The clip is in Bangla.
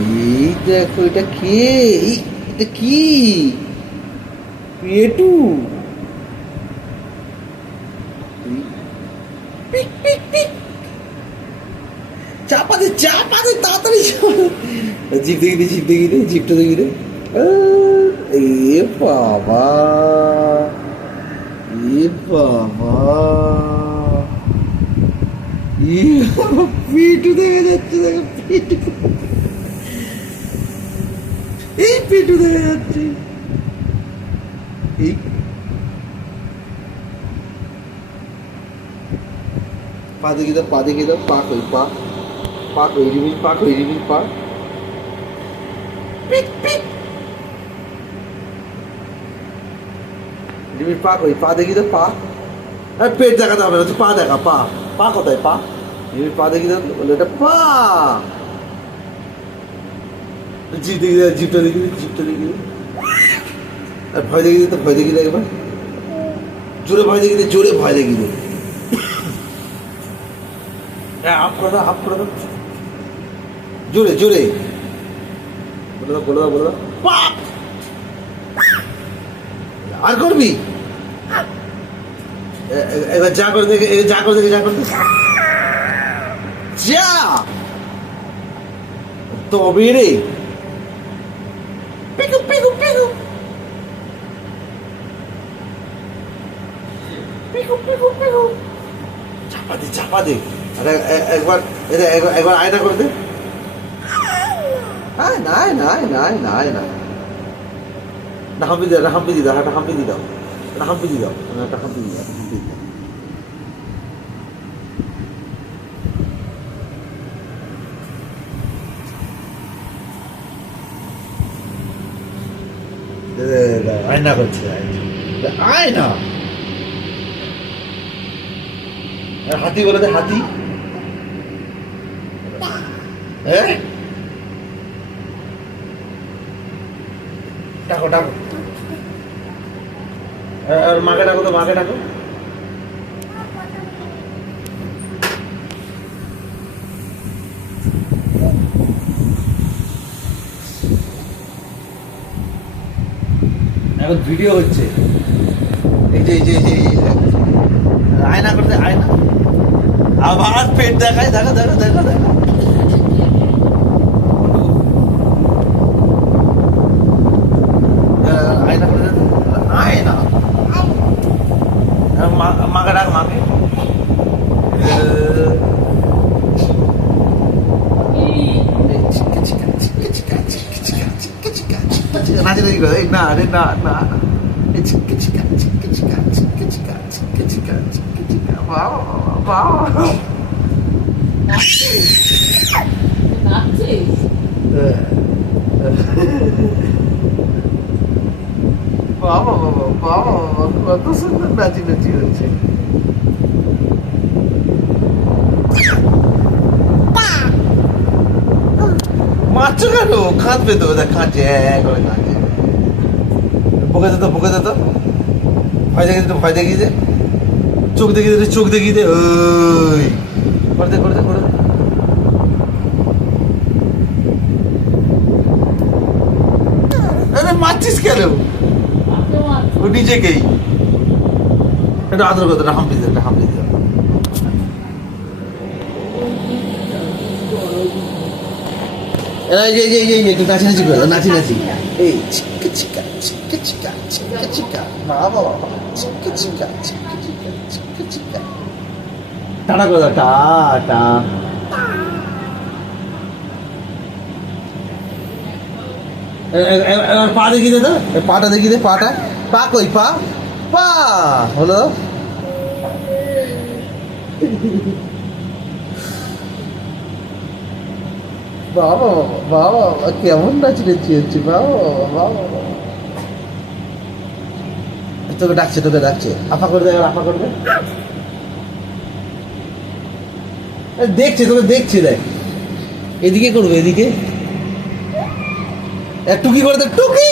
এই দেখো এটা কে? এটা কি? পেটু। পিক পিক পিক। চাপা দে তাড়াতাড়ি। জিপ দেখি দে, জিপ দেখি দে, জিপটা দেখি দে। এ বাবা, এ বাবা, পেটু দেখা যাচ্ছে, দেখো পেটু, এই পেটু দেখা যাচ্ছে। এই পা দেখি দাও, পা দেখি দাও, পা কই, পা পা কই, রিমিল পা কই, রিমিল পা। Pick pick. রিমিল পা কই, পা দেখি দাও, পা। পেট দেখাতে হবে না, তুই পা দেখা, পা পা কোথায়, পা? রিমিল পা দেখি দাও, বলে এটা পা। জিপ দেখি দাও, জিপটা দেখি দে, জিপটা দেখি দে। আর ভয় দেখি দে, তো ভয় দেখি দে একবার। জোরে ভয় দেখি দে, জোরে ভয় দেখি দে। আপ করে দাও, আপ করে দাও, জোরে জোরে বলে দাও, বলে দাও, বলে দাও। আর করবি? এবার যা করে দেখে, যা করে দেখে, যা করে দেখে, যা তবে রে। পিকু পিকু পিকু পিকু পিকু পিকু। চাপা দে, চাপা দে। আরে একবার, একবার আয়না করে দে। নাই নাই নাই নাই নাই নাই। হাম্পি দি দাও, হাম্পি দি দাও, একটা হাম্পি দি দাও, একটা হাম্পি দি দাও, একটা হাম্পি দি দাও, হাম্পি দি দাও। আয়না করছে, আয়না। হাতি বলে দে, হাতি। হ্যাঁ, ডাকো ডাকো। আর মাকে ডাকো, তো মাকে ডাকো। এখন ভিডিও হচ্ছে, এই যে এই যে এই যে আয়না করতে, আয়না। আবার পেট দেখায়, দেখো দেখো দেখো দেখো। আয়না করে, আয়না। মাকে ডাক, মাকে। নাচে নাচি করে, না রে, না না না। চিকা চিকা চিকা চিকা চিকা চিকা চিকা চিকা চিকা চিকা। বাবা বাবা, বাবা বাবা বাবা, কত সুন্দর নাচি নাচি হচ্ছে। মারছো কেন? কাঁদবে তো, দেখ কাঁদছে, করে কাঁদছে। বকে দে তো, বকে দে তো। ভয় দেখিয়ে দে, ভয় দেখিয়ে দে। চোখ দেখিয়ে দে, চোখ দেখিয়ে দে। ওই করে দে, করে দে, করে দে। আরে মারছিস কেন? ও নিজেকেই। এটা আদর করতে, এটা হাম্পি দে, এটা হাম্পি দে। একটু নাচানাচি করো, নাচি নাচি। এই চিকা চিকা চিকা চিকা চিকা চিকা, বাবা বাবা, চিকা চিকা চিকা চিকা চিকা চিকা। টাটা করে দাও, টাটা। এবার পা দেখিয়ে দে তো, পাটা দেখিয়ে দে, পাটা। পা কই, পা পা হলো। বাবা বাবা বাবা, কেমন নাচি হচ্ছে, বাবা বাবা বাবা। তোকে ডাকছে, তোকে ডাকছে। আপা করে দে, আপা করে দে। দেখছে তোকে, দেখছে, দেখ এদিকে করবে, এদিকে। টুকি করে দে, টুকি।